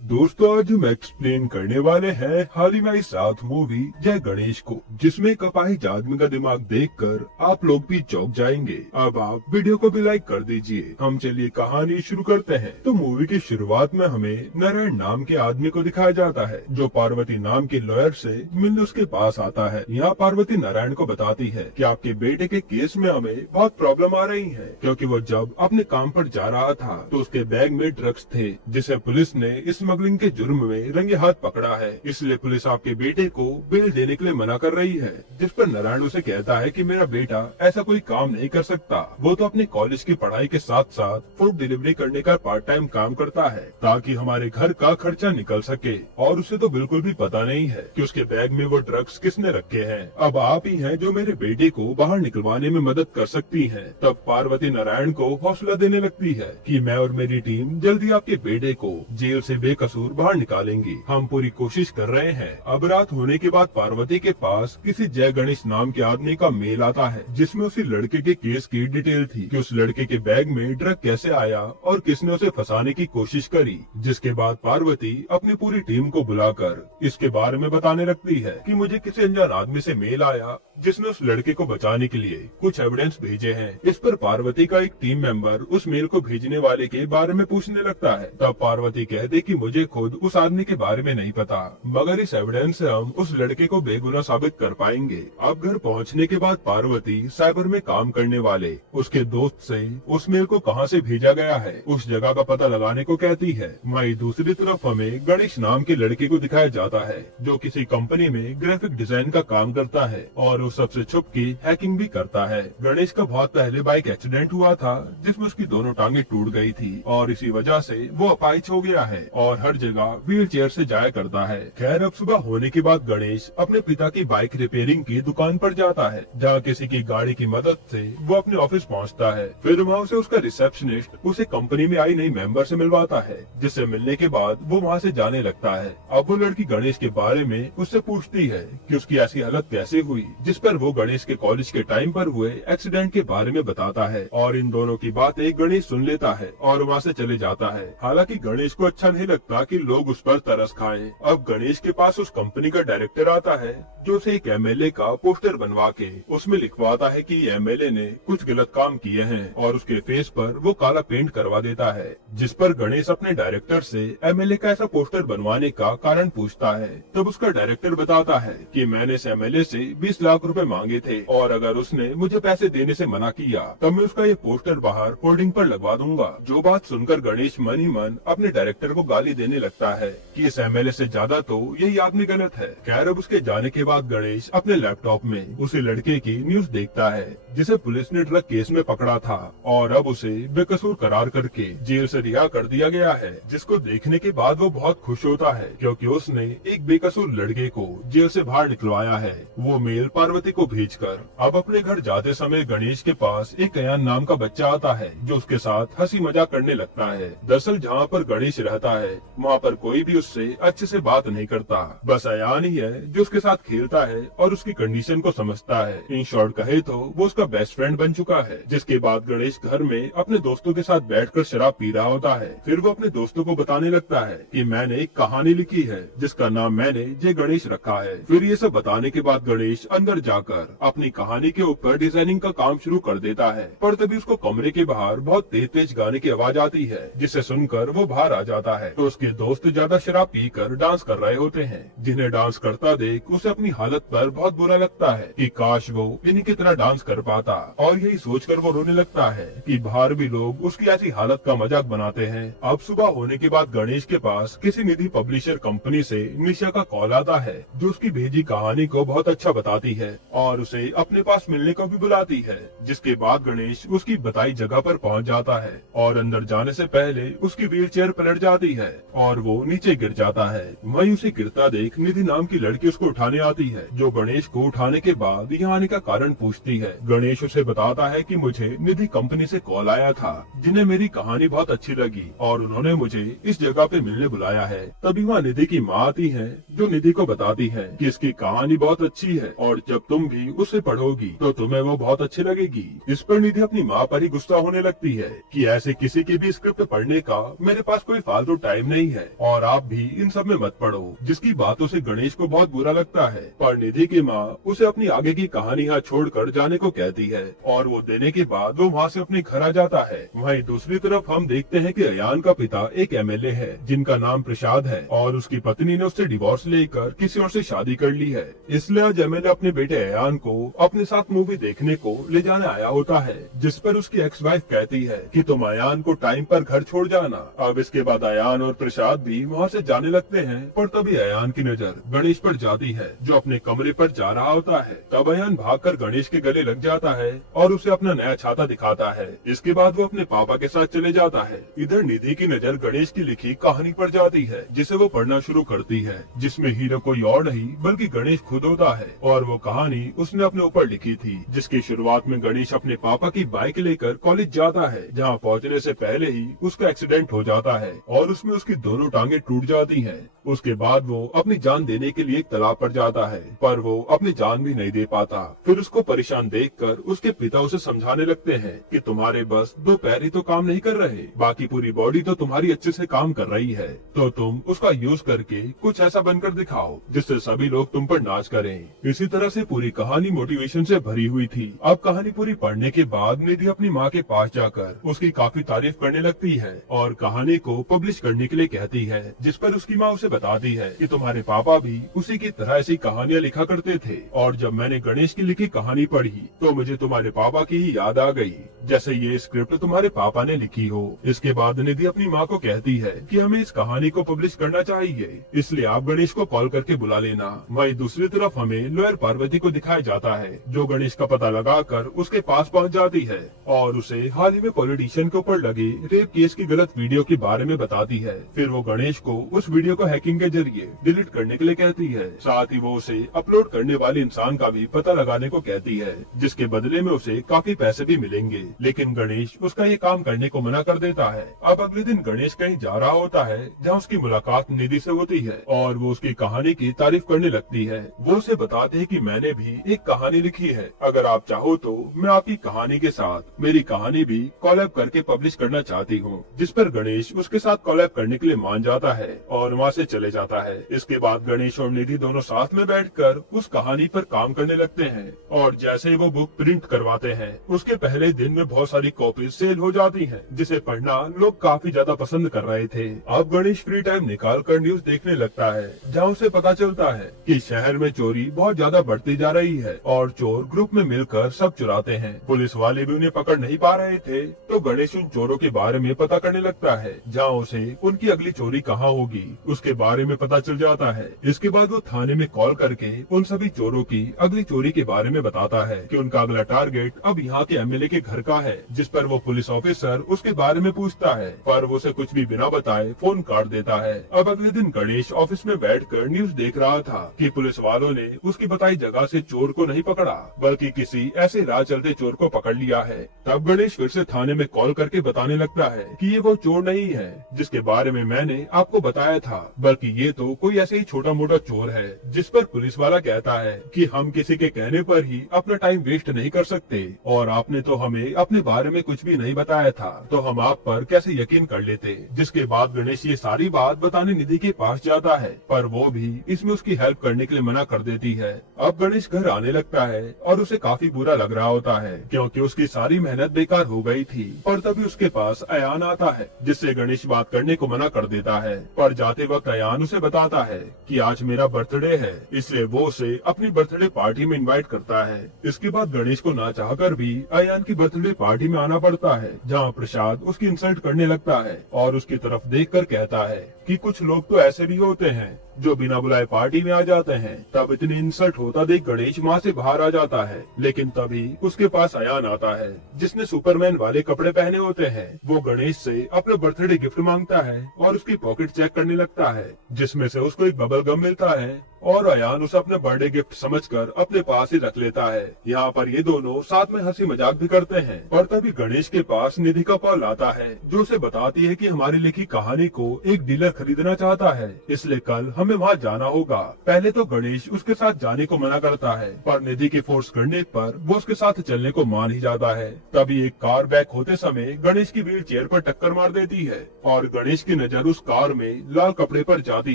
दोस्तों, आज हम एक्सप्लेन करने वाले हैं हाल ही में आई साउथ मूवी जय गणेश को, जिसमें एक अपाहिज आदमी का दिमाग देखकर आप लोग भी चौंक जाएंगे। अब आप वीडियो को भी लाइक कर दीजिए। हम चलिए कहानी शुरू करते हैं। तो मूवी की शुरुआत में हमें नारायण नाम के आदमी को दिखाया जाता है, जो पार्वती नाम के लॉयर से मिलने उसके पास आता है। यहाँ पार्वती नारायण को बताती है कि आपके बेटे के केस में हमें बहुत प्रॉब्लम आ रही है, क्योंकि वो जब अपने काम पर जा रहा था तो उसके बैग में ड्रग्स थे, जिसे पुलिस ने स्मगलिंग के जुर्म में रंगे हाथ पकड़ा है। इसलिए पुलिस आपके बेटे को बेल देने के लिए मना कर रही है, जिस पर नारायण उसे कहता है कि मेरा बेटा ऐसा कोई काम नहीं कर सकता। वो तो अपने कॉलेज की पढ़ाई के साथ साथ फूड डिलीवरी करने का पार्ट टाइम काम करता है, ताकि हमारे घर का खर्चा निकल सके। और उसे तो बिल्कुल भी पता नहीं है कि उसके बैग में वो ड्रग्स किसने रखे हैं। अब आप ही हैं जो मेरे बेटे को बाहर निकलवाने में मदद कर सकती हैं। तब पार्वती नारायण को हौसला देने लगती है कि मैं और मेरी टीम जल्दी आपके बेटे को जेल से बेकसूर बाहर निकालेंगे। हम पूरी कोशिश कर रहे हैं। अब रात होने के बाद पार्वती के पास किसी जय गणेश नाम के आदमी का मेल आता है, जिसमें उसी लड़के के केस की डिटेल थी कि उस लड़के के बैग में ड्रग कैसे आया और किसने उसे फंसाने की कोशिश करी। जिसके बाद पार्वती अपनी पूरी टीम को बुलाकर इसके बारे में बताने लगती है कि मुझे किसी अनजान आदमी से मेल आया, जिसने उस लड़के को बचाने के लिए कुछ एविडेंस भेजे हैं। इस पर पार्वती का एक टीम मेंबर उस मेल को भेजने वाले के बारे में पूछने लगता है। तब पार्वती कहती कि मुझे खुद उस आदमी के बारे में नहीं पता, मगर इस एविडेंस से हम उस लड़के को बेगुनाह साबित कर पाएंगे। अब घर पहुंचने के बाद पार्वती साइबर में काम करने वाले उसके दोस्त से उस मेल को कहां से भेजा गया है उस जगह का पता लगाने को कहती है। वहीं दूसरी तरफ हमें गणेश नाम के लड़के को दिखाया जाता है, जो किसी कंपनी में ग्राफिक डिजाइन का काम करता है और वो सबसे छुप के हैकिंग भी करता है। गणेश का बहुत पहले बाइक एक्सीडेंट हुआ था, जिसमें उसकी दोनों टांगे टूट गई थी और इसी वजह से वो अपाहिज हो गया है और हर जगह व्हील चेयर से जाया करता है। खैर, अब सुबह होने के बाद गणेश अपने पिता की बाइक रिपेयरिंग की दुकान पर जाता है, जहाँ किसी की गाड़ी की मदद से वो अपने ऑफिस पहुँचता है। फिर वहाँ से उसका रिसेप्शनिस्ट उसे कंपनी में आई नई मेंबर से मिलवाता है, जिससे मिलने के बाद वो वहाँ से जाने लगता है। अब वो लड़की गणेश के बारे में उससे पूछती है कि उसकी ऐसी हालत कैसे हुई, जिस पर वो गणेश के कॉलेज के टाइम पर हुए एक्सीडेंट के बारे में बताता है। और इन दोनों की बातें गणेश सुन लेता है और वहाँ से चले जाता है। हालांकि गणेश को अच्छा नहीं लगता कि लोग उस पर तरस खाएं। अब गणेश के पास उस कंपनी का डायरेक्टर आता है, जो उसे एक एमएलए का पोस्टर बनवा के उसमें लिखवाता है कि एमएलए ने कुछ गलत काम किए हैं और उसके फेस पर वो काला पेंट करवा देता है। जिस पर गणेश अपने डायरेक्टर से एमएलए का ऐसा पोस्टर बनवाने का कारण पूछता है। तब उसका डायरेक्टर बताता है कि मैंने इस एमएलए से 20 लाख रुपए मांगे थे और अगर उसने मुझे पैसे देने से मना किया तब मैं उसका ये पोस्टर बाहर होर्डिंग पर लगवा दूंगा। जो बात सुनकर गणेश मन ही मन अपने डायरेक्टर को गाली देने लगता है कि इस एमएलए से ज्यादा तो यही आदमी गलत है। खैर, अब उसके जाने के बाद गणेश अपने लैपटॉप में उसी लड़के की न्यूज देखता है, जिसे पुलिस ने ड्रग केस में पकड़ा था और अब उसे बेकसूर करार करके जेल से रिहा कर दिया गया है। जिसको देखने के बाद वो बहुत खुश होता है, क्योंकि उसने एक बेकसूर लड़के को जेल से बाहर निकलवाया है। वो मेल पार्वती को भेजकर अब अपने घर जाते समय गणेश के पास एक अयान नाम का बच्चा आता है, जो उसके साथ हंसी मजाक करने लगता है। दरअसल जहाँ पर गणेश रहता है वहाँ पर कोई भी उससे अच्छे से बात नहीं करता, बस अयान ही है जो उसके साथ खेलता है और उसकी कंडीशन को समझता है। इन शॉर्ट कहे तो वो उसका बेस्ट फ्रेंड बन चुका है। जिसके बाद गणेश घर में अपने दोस्तों के साथ बैठकर शराब पी रहा होता है। फिर वो अपने दोस्तों को बताने लगता है कि मैंने एक कहानी लिखी है, जिसका नाम मैंने जय गणेश रखा है। फिर ये सब बताने के बाद गणेश अंदर जाकर अपनी कहानी के ऊपर डिजाइनिंग का काम शुरू कर देता है। पर तभी उसको कमरे के बाहर बहुत तेज तेज गाने की आवाज आती है, जिसे सुनकर वो बाहर आ जाता है। तो उसके दोस्त ज्यादा शराब पीकर डांस कर रहे होते हैं, जिन्हें डांस करता देख उसे अपनी हालत पर बहुत बुरा लगता है कि काश वो इन्हीं की तरह डांस कर पाता। और यही सोचकर वो रोने लगता है कि बाहर भी लोग उसकी ऐसी हालत का मजाक बनाते हैं। अब सुबह होने के बाद गणेश के पास किसी निधि पब्लिशर कंपनी से निशा का कॉल आता है, जो उसकी भेजी कहानी को बहुत अच्छा बताती है और उसे अपने पास मिलने को भी बुलाती है। जिसके बाद गणेश उसकी बताई जगह पर पहुंच जाता है और अंदर जाने से पहले उसकी व्हील चेयर पलट जाती है और वो नीचे गिर जाता है। वहीं उसे गिरता देख निधि नाम की लड़की उसको उठाने आती जाती है, जो गणेश को उठाने के बाद यहाँ आने का कारण पूछती है। गणेश उसे बताता है कि मुझे निधि कंपनी से कॉल आया था, जिन्हें मेरी कहानी बहुत अच्छी लगी और उन्होंने मुझे इस जगह पे मिलने बुलाया है। तभी वहाँ निधि की माँ आती है, जो निधि को बताती है कि इसकी कहानी बहुत अच्छी है और जब तुम भी उसे पढ़ोगी तो तुम्हें वो बहुत अच्छी लगेगी। इस पर निधि अपनी माँ पर ही गुस्सा होने लगती है कि ऐसे किसी की भी स्क्रिप्ट पढ़ने का मेरे पास कोई फालतू टाइम नहीं है और आप भी इन सब में मत पढ़ो, जिसकी बातों से गणेश को बहुत बुरा लगता है। पर निधि की माँ उसे अपनी आगे की कहानी यहाँ छोड़कर जाने को कहती है और वो देने के बाद वो वहाँ से अपने घर आ जाता है। वहीं दूसरी तरफ हम देखते हैं कि अयान का पिता एक एमएलए है जिनका नाम प्रसाद है और उसकी पत्नी ने उससे डिवोर्स लेकर किसी और से शादी कर ली है। इसलिए आज एमएलए अपने बेटे अयान को अपने साथ मूवी देखने को ले जाने आया होता है, जिस पर उसकी एक्स वाइफ कहती है कि तुम अयान को टाइम पर घर छोड़ जाना। अब इसके बाद अयान और प्रसाद भी वहाँ से जाने लगते हैं, पर तभी अयान की नजर गणेश पर जाती है, जो अपने कमरे पर जा रहा होता है। तब अयान भागकर गणेश के गले लग जाता है और उसे अपना नया छाता दिखाता है। इसके बाद वो अपने पापा के साथ चले जाता है। इधर निधि की नजर गणेश की लिखी कहानी पर जाती है, जिसे वो पढ़ना शुरू करती है, जिसमें हीरो कोई और नहीं बल्कि गणेश खुद होता है और वो कहानी उसने अपने ऊपर लिखी थी, जिसकी शुरुआत में गणेश अपने पापा की बाइक लेकर कॉलेज जाता है, जहाँ पहुँचने से पहले ही उसका एक्सीडेंट हो जाता है और उसमें उसकी दोनों टांगे टूट जाती हैं। उसके बाद वो अपनी जान देने के लिए एक तालाब पर जाता है, पर वो अपनी जान भी नहीं दे पाता। फिर उसको परेशान देखकर उसके पिता उसे समझाने लगते हैं कि तुम्हारे बस दो पैर ही तो काम नहीं कर रहे, बाकी पूरी बॉडी तो तुम्हारी अच्छे से काम कर रही है, तो तुम उसका यूज करके कुछ ऐसा बनकर दिखाओ जिससे सभी लोग तुम पर नाच करें। इसी तरह से पूरी कहानी मोटिवेशन से भरी हुई थी। अब कहानी पूरी पढ़ने के बाद निधि अपनी माँ के पास जाकर उसकी काफी तारीफ करने लगती है और कहानी को पब्लिश करने के लिए कहती है, जिस पर उसकी माँ उसे बताती है कि तुम्हारे पापा भी उसी की तरह ऐसी कहानियाँ लिखा करते थे और जब मैंने गणेश की लिखी कहानी पढ़ी तो मुझे तुम्हारे पापा की ही याद आ गई, जैसे ये स्क्रिप्ट तुम्हारे पापा ने लिखी हो। इसके बाद निधि अपनी माँ को कहती है कि हमें इस कहानी को पब्लिश करना चाहिए, इसलिए आप गणेश को कॉल करके बुला लेना। वहीं दूसरी तरफ हमें लॉयर पार्वती को दिखाया जाता है, जो गणेश का पता लगाकर उसके पास पहुंच जाती है और उसे हाल ही में पॉलिटिशियन के ऊपर लगे रेप केस की गलत वीडियो के बारे में बताती है। फिर वो गणेश को उस वीडियो को हैकिंग के जरिए डिलीट करने के लिए कहती है। साथ ही वो उसे अपलोड करने वाले इंसान का भी पता लगाने को कहती है, जिसके बदले में उसे काफी पैसे भी मिलेंगे, लेकिन गणेश उसका ये काम करने को मना कर देता है। अब अगले दिन गणेश कहीं जा रहा होता है, जहाँ उसकी मुलाकात निधि से होती है और वो उसकी कहानी की तारीफ करने लगती है। वो उसे बताते हैं कि मैंने भी एक कहानी लिखी है, अगर आप चाहो तो मैं आपकी कहानी के साथ मेरी कहानी भी कॉलैब करके पब्लिश करना चाहती हूँ। जिस पर गणेश उसके साथ कॉलैब करने के लिए मान जाता है और वहाँ से चले जाता है। इसके बाद गणेश और निधि दोनों साथ में बैठकर उस कहानी पर काम करने लगते हैं और जैसे ही वो बुक प्रिंट करवाते हैं, उसके पहले दिन में बहुत सारी कॉपी सेल हो जाती हैं, जिसे पढ़ना लोग काफी ज्यादा पसंद कर रहे थे। अब गणेश फ्री टाइम निकाल कर न्यूज देखने लगता है, जहाँ उसे पता चलता है कि शहर में चोरी बहुत ज्यादा बढ़ती जा रही है और चोर ग्रुप में मिलकर सब चुराते हैं। पुलिस वाले भी उन्हें पकड़ नहीं पा रहे थे, तो गणेश उन चोरों के बारे में पता करने लगता है, जहाँ उसे उनकी अगली चोरी कहाँ होगी उसके बारे में पता चल जाता है। इसके बाद वो थाने में कॉल करके उन सभी चोरों की अगली चोरी के बारे में बताता है कि उनका अगला टारगेट अब यहाँ के एमएलए के घर का है, जिस पर वो पुलिस ऑफिसर उसके बारे में पूछता है, पर वो उसे कुछ भी बिना बताए फोन काट देता है। अब अगले दिन गणेश ऑफिस में बैठकर न्यूज देख रहा था कि पुलिस वालों ने उसकी बताई जगह से चोर को नहीं पकड़ा, बल्कि किसी ऐसे राह चलते चोर को पकड़ लिया है। तब गणेश फिर से थाने में कॉल करके बताने लगता है कि ये वो चोर नहीं है जिसके बारे में मैंने आपको बताया था, बल्कि ये तो कोई ऐसे ही छोटा मोटा चोर है। जिस पर पुलिस वाला कहता है कि हम किसी के कहने पर ही अपना टाइम वेस्ट नहीं कर सकते और आपने तो हमें अपने बारे में कुछ भी नहीं बताया था, तो हम आप पर कैसे यकीन कर लेते। जिसके बाद गणेश ये सारी बात बताने निधि के पास जाता है, पर वो भी इसमें उसकी हेल्प करने के लिए मना कर देती है। अब गणेश घर आने लगता है और उसे काफी बुरा लग रहा होता है, क्योंकि उसकी सारी मेहनत बेकार हो गई थी। पर तभी उसके पास अयान आता है, जिससे गणेश बात करने को मना कर देता है। पर जाते वक्त अयान उसे बताता है कि आज मेरा बर्थडे है, इसलिए वो उसे अपनी बर्थडे पार्टी में इनवाइट करता है। इसके बाद गणेश को ना चाहकर भी अयान की बर्थडे पार्टी में आना पड़ता है, जहाँ प्रसाद उसकी इंसल्ट करने लगता है और उसकी तरफ देखकर कहता है कि कुछ लोग तो ऐसे भी होते हैं जो बिना बुलाए पार्टी में आ जाते हैं। तब इतनी इंसल्ट होता देख गणेश वहाँ से बाहर आ जाता है, लेकिन तभी उसके पास अयान आता है, जिसने सुपरमैन वाले कपड़े पहने होते हैं। वो गणेश से अपने बर्थडे गिफ्ट मांगता है और उसकी पॉकेट चेक करने लगता है, जिसमें से उसको एक बबल गम मिलता है और अयान उसे अपने बर्थडे गिफ्ट समझकर अपने पास ही रख लेता है। यहाँ पर ये दोनों साथ में हंसी मजाक भी करते हैं, पर तभी गणेश के पास निधि का कॉल आता है जो उसे बताती है कि हमारी लिखी कहानी को एक डीलर खरीदना चाहता है, इसलिए कल हमें वहाँ जाना होगा। पहले तो गणेश उसके साथ जाने को मना करता है, पर निधि के फोर्स करने पर वो उसके साथ चलने को मान ही जाता है। तभी एक कार बैक होते समय गणेश की व्हील चेयर पर टक्कर मार देती है और गणेश की नजर उस कार में लाल कपड़े पर जाती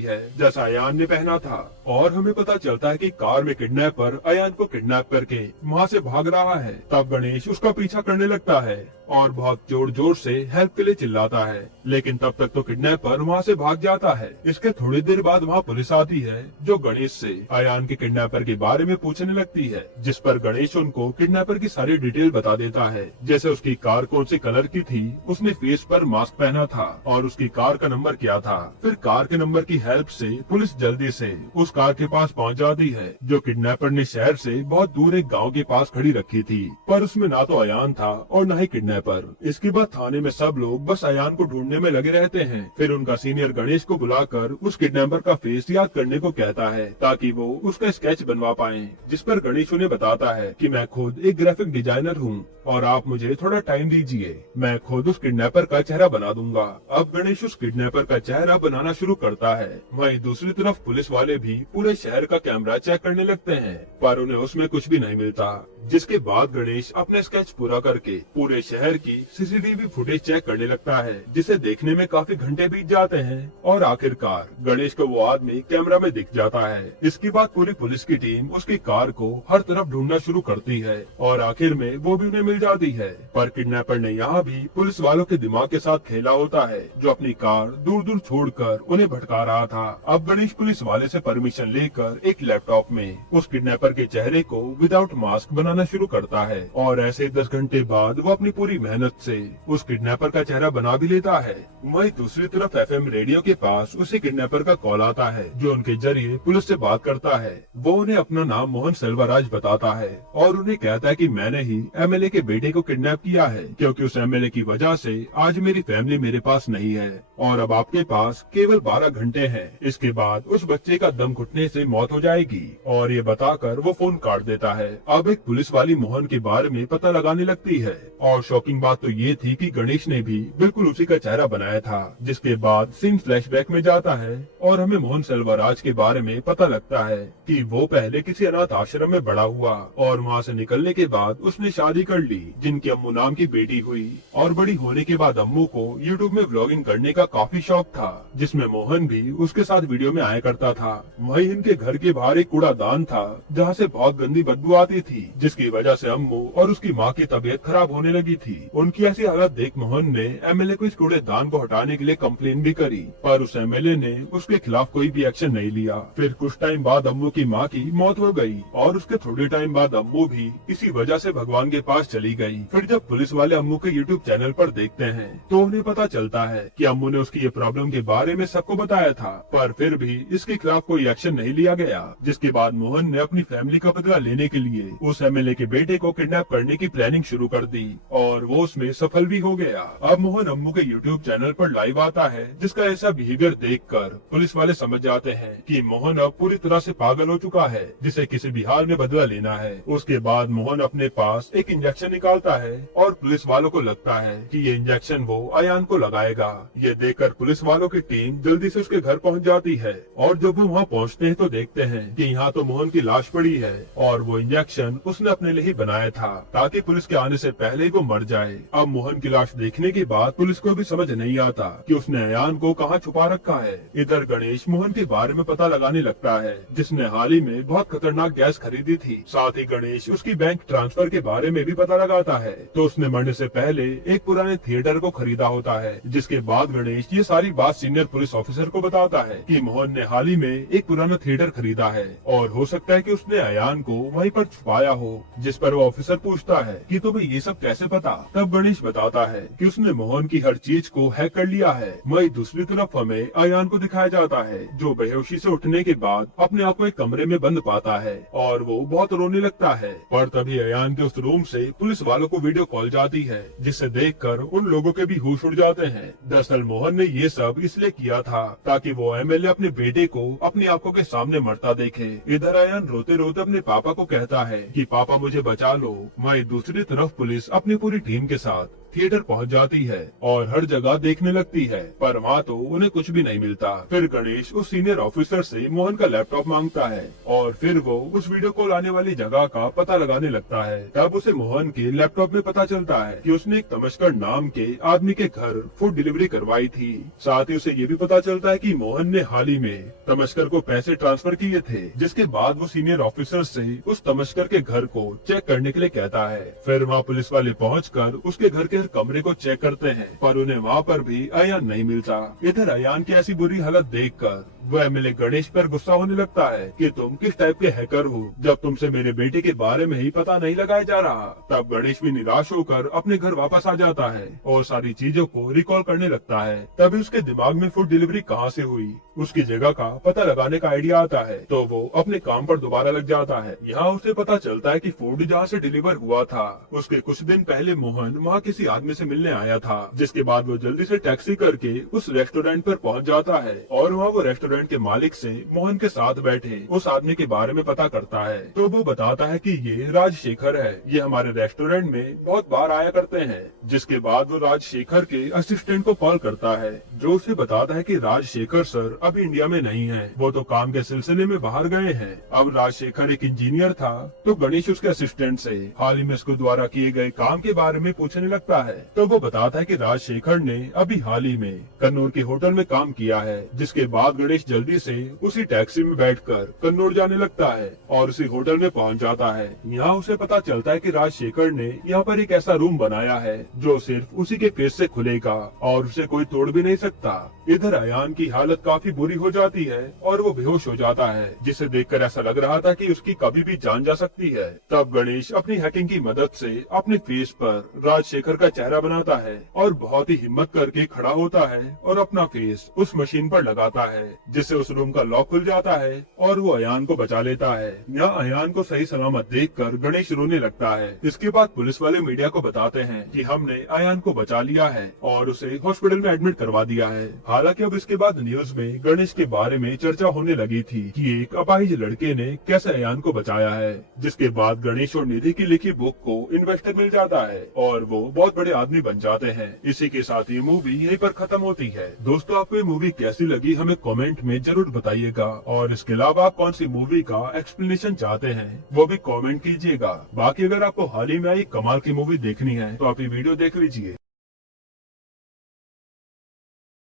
है जैसा अयान ने पहना था, और हमें पता चलता है कि कार में किडनैपर अयान को किडनैप करके वहाँ से भाग रहा है। तब गणेश उसका पीछा करने लगता है और बहुत जोर जोर से हेल्प के लिए चिल्लाता है, लेकिन तब तक तो किडनैपर वहाँ से भाग जाता है। इसके थोड़ी देर बाद वहाँ पुलिस आती है जो गणेश से अयान के किडनैपर के बारे में पूछने लगती है, जिस पर गणेश उनको किडनैपर की सारी डिटेल बता देता है, जैसे उसकी कार कौन सी कलर की थी, उसने फेस पर मास्क पहना था और उसकी कार का नंबर क्या था। फिर कार के नंबर की हेल्प से पुलिस जल्दी से उस कार के पास पहुँच जाती है जो किडनैपर ने शहर से बहुत दूर एक गाँव के पास खड़ी रखी थी, पर उसमें ना तो अयान था और न ही किडनैपर। इसके बाद थाने में सब लोग बस अयान को ढूंढने में लगे रहते हैं। फिर उनका सीनियर गणेश को बुलाकर उस किडनैपर का फेस याद करने को कहता है ताकि वो उसका स्केच बनवा पाए, जिस पर गणेश उन्हें बताता है कि मैं खुद एक ग्राफिक डिजाइनर हूँ और आप मुझे थोड़ा टाइम दीजिए, मैं खुद उस किडनैपर का चेहरा बना दूंगा। अब गणेश उस किडनैपर का चेहरा बनाना शुरू करता है। वहीं दूसरी तरफ पुलिस वाले भी पूरे शहर का कैमरा चेक करने लगते हैं, पर उन्हें उसमें कुछ भी नहीं मिलता। जिसके बाद गणेश अपने स्केच पूरा करके पूरे शहर की सीसीटीवी फुटेज चेक करने लगता है, जिसे देखने में काफी घंटे बीत जाते हैं और आखिरकार गणेश को वो आदमी कैमरा में दिख जाता है। इसके बाद पूरी पुलिस की टीम उसकी कार को हर तरफ ढूंढना शुरू करती है और आखिर में वो भी उन्हें मिल जाती है, पर किडनैपर ने यहाँ भी पुलिस वालों के दिमाग के साथ खेला होता है जो अपनी कार दूर दूर छोड़कर उन्हें भटका रहा था। अब गणेश पुलिस वाले से परमिशन लेकर एक लैपटॉप में उस किडनैपर के चेहरे को विदाउट मास्क बनाना शुरू करता है और ऐसे 10 घंटे बाद वो अपनी पूरी मेहनत से उस किडनैपर का चेहरा बना भी लेता है। वहीं दूसरी तरफ एफएम रेडियो के पास उसी किडनैपर का कॉल आता है जो उनके जरिए पुलिस से बात करता है। वो उन्हें अपना नाम मोहन सेल्वराज बताता है और उन्हें कहता है कि मैंने ही एमएलए के बेटे को किडनैप किया है, क्योंकि उस एमएलए की वजह से आज मेरी फैमिली मेरे पास नहीं है और अब आपके पास केवल 12 घंटे हैं। इसके बाद उस बच्चे का दम घुटने से मौत हो जाएगी और ये बताकर वो फोन काट देता है। अब एक पुलिस वाली मोहन के बारे में पता लगाने लगती है और शॉकिंग बात तो ये थी कि गणेश ने भी बिल्कुल उसी का चेहरा बनाया था। जिसके बाद सीन फ्लैशबैक में जाता है और हमें मोहन सेल्वराज के बारे में पता लगता है कि वो पहले किसी अनाथ आश्रम में बड़ा हुआ और वहाँ से निकलने के बाद उसने शादी कर ली जिनकी अम्मू नाम की बेटी हुई, और बड़ी होने के बाद अम्मू को यूट्यूब में व्लॉगिंग करने का काफी शौक था, जिसमें मोहन भी उसके साथ वीडियो में आया करता था। वहीं इनके घर के बाहर एक कूड़ादान था जहाँ से बहुत गंदी बदबू आती थी, जिसकी वजह से अम्मू और उसकी माँ की तबीयत खराब होने लगी थी। उनकी ऐसी हालत देख मोहन ने एमएलए को इस कूड़ेदान को हटाने के लिए कंप्लेन भी करी, पर उस एमएलए ने उसके खिलाफ कोई भी एक्शन नहीं लिया। फिर कुछ टाइम बाद अम्मू की माँ की मौत हो गई और उसके थोड़े टाइम बाद अम्मू भी इसी वजह से भगवान के पास चली गई। फिर जब पुलिस वाले अम्मू के यूट्यूब चैनल पर देखते हैं तो उन्हें पता चलता है कि अम्मू ने उसकी ये प्रॉब्लम के बारे में सबको बताया था, पर फिर भी इसके खिलाफ कोई एक्शन नहीं लिया गया। जिसके बाद मोहन ने अपनी फैमिली का बदला लेने के लिए उस एमएलए के बेटे को किडनैप करने की प्लानिंग शुरू कर दी और वो उसमें सफल भी हो गया। अब मोहन अम्मू के यूट्यूब चैनल पर लाइव आता है, जिसका ऐसा बिहेवियर देखकर पुलिस वाले समझ जाते हैं कि मोहन अब पूरी तरह से पागल हो चुका है, जिसे किसी भी हाल में बदला लेना है। उसके बाद मोहन अपने पास एक इंजेक्शन निकालता है और पुलिस वालों को लगता है कि ये इंजेक्शन वो अयान को लगाएगा। ये देखकर पुलिस वालों की टीम जल्दी से उसके घर पहुंच जाती है और जब वो वहाँ पहुँचते हैं तो देखते हैं कि यहाँ तो मोहन की लाश पड़ी है और वो इंजेक्शन उसने अपने लिए ही बनाया था ताकि पुलिस के आने से पहले ही वो मर जाए। अब मोहन की लाश देखने के बाद पुलिस को भी समझ नहीं आता कि उसने अयान को कहाँ छुपा रखा है। इधर गणेश मोहन के बारे में पता लगाने लगता है, जिसने हाल ही में बहुत खतरनाक गैस खरीदी थी। साथ ही गणेश उसकी बैंक ट्रांसफर के बारे में भी पता लगाता है, तो उसने मरने से पहले एक पुराने थिएटर को खरीदा होता है। जिसके बाद गणेश ये सारी बात सीनियर पुलिस ऑफिसर को बताता है कि मोहन ने हाल ही में एक पुराना थिएटर खरीदा है और हो सकता है कि उसने अयान को वहीं पर छुपाया हो। जिस पर वो ऑफिसर पूछता है कि तुम्हें ये सब कैसे पता। तब गणेश बताता है कि उसने मोहन की हर चीज को हैक कर लिया है। वहीं दूसरी तरफ हमें अयान को दिखाया जाता है जो बेहोशी से उठने के बाद अपने आप को एक कमरे में बंद पाता है और वो बहुत रोने लगता है। पर तभी अयान के उस रूम से पुलिस वालों को वीडियो कॉल जाती है, जिसे देखकर उन लोगों के भी होश उड़ जाते हैं। दरअसल मोहन ने ये सब इसलिए किया था ताकि वो एमएलए अपने बेटे को अपनी आंखों के सामने मरता देखे। इधर अयान रोते रोते अपने पापा को कहता है कि पापा मुझे बचा लो। वहीं दूसरी तरफ पुलिस अपनी पूरी टीम के साथ थिएटर पहुंच जाती है और हर जगह देखने लगती है, पर वहाँ तो उन्हें कुछ भी नहीं मिलता। फिर गणेश उस सीनियर ऑफिसर से मोहन का लैपटॉप मांगता है और फिर वो उस वीडियो कॉल आने वाली जगह का पता लगाने लगता है। तब उसे मोहन के लैपटॉप में पता चलता है कि उसने एक तमस्कर नाम के आदमी के घर फूड डिलीवरी करवाई थी। साथ ही उसे ये भी पता चलता है कि मोहन ने हाल ही में तमस्कर को पैसे ट्रांसफर किए थे, जिसके बाद वो सीनियर ऑफिसर से उस तमस्कर के घर को चेक करने के लिए कहता है। फिर वहाँ पुलिस वाले पहुंचकर उसके घर के कमरे को चेक करते हैं, पर उन्हें वहाँ पर भी अयान नहीं मिलता। इधर अयान की ऐसी बुरी हालत देखकर वो एमएलए गणेश पर गुस्सा होने लगता है कि तुम किस टाइप के हैकर हो जब तुमसे मेरे बेटे के बारे में ही पता नहीं लगाया जा रहा। तब गणेश भी निराश होकर अपने घर वापस आ जाता है और सारी चीजों को रिकॉल करने लगता है। तभी उसके दिमाग में फूड डिलीवरी कहाँ से हुई उसकी जगह का पता लगाने का आइडिया आता है, तो वो अपने काम पर दोबारा लग जाता है। यहाँ उसे पता चलता है कि फूड जहाँ से डिलीवर हुआ था उसके कुछ दिन पहले मोहन वहाँ किसी आदमी से मिलने आया था, जिसके बाद वो जल्दी से टैक्सी करके उस रेस्टोरेंट पर पहुँच जाता है और वहाँ वो रेस्टोरेंट के मालिक से मोहन के साथ बैठे उस आदमी के बारे में पता करता है। तो वो बताता है कि ये राजशेखर है, ये हमारे रेस्टोरेंट में बहुत बार आया करते हैं। जिसके बाद वो राजशेखर के असिस्टेंट को कॉल करता है, जो उसे बताता है कि राजशेखर सर अभी इंडिया में नहीं है, वो तो काम के सिलसिले में बाहर गए हैं। अब राजशेखर एक इंजीनियर था, तो गणेश उसके असिस्टेंट से हाल ही में उसके द्वारा किए गए काम के बारे में पूछने लगता है। तो वो बताता है कि राजशेखर ने अभी हाल ही में कन्नौर के होटल में काम किया है। जिसके बाद गणेश जल्दी से उसी टैक्सी में बैठकर कन्नौर जाने लगता है और उसी होटल में पहुंच जाता है। यहाँ उसे पता चलता है कि राजशेखर ने यहाँ पर एक ऐसा रूम बनाया है जो सिर्फ उसी के फेस से खुलेगा और उसे कोई तोड़ भी नहीं सकता। इधर अयान की हालत काफी बुरी हो जाती है और वो बेहोश हो जाता है, जिसे देखकर ऐसा लग रहा था कि उसकी कभी भी जान जा सकती है। तब गणेश अपनी हैकिंग की मदद से अपने फेस पर राजशेखर का चेहरा बनाता है और बहुत ही हिम्मत करके खड़ा होता है और अपना फेस उस मशीन पर लगाता है, जिससे उस रूम का लॉक खुल जाता है और वो अयान को बचा लेता है। यहाँ अयान को सही सलामत देखकर गणेश रोने लगता है। इसके बाद पुलिस वाले मीडिया को बताते हैं कि हमने अयान को बचा लिया है और उसे हॉस्पिटल में एडमिट करवा दिया है। हालांकि अब इसके बाद न्यूज में गणेश के बारे में चर्चा होने लगी थी कि एक अपाहिज लड़के ने कैसे अयान को बचाया है। जिसके बाद गणेश और निधि की लिखी बुक को इन्वेस्टर मिल जाता है और वो बहुत बड़े आदमी बन जाते हैं। इसी के साथ ये मूवी यहीं पर खत्म होती है। दोस्तों, आपको ये मूवी कैसी लगी हमें कमेंट में जरूर बताइएगा और इसके अलावा आप कौन सी मूवी का एक्सप्लेनेशन चाहते हैं वो भी कमेंट कीजिएगा। बाकी अगर आपको हाल ही में आई कमाल की मूवी देखनी है तो आप ये वीडियो देख लीजिए।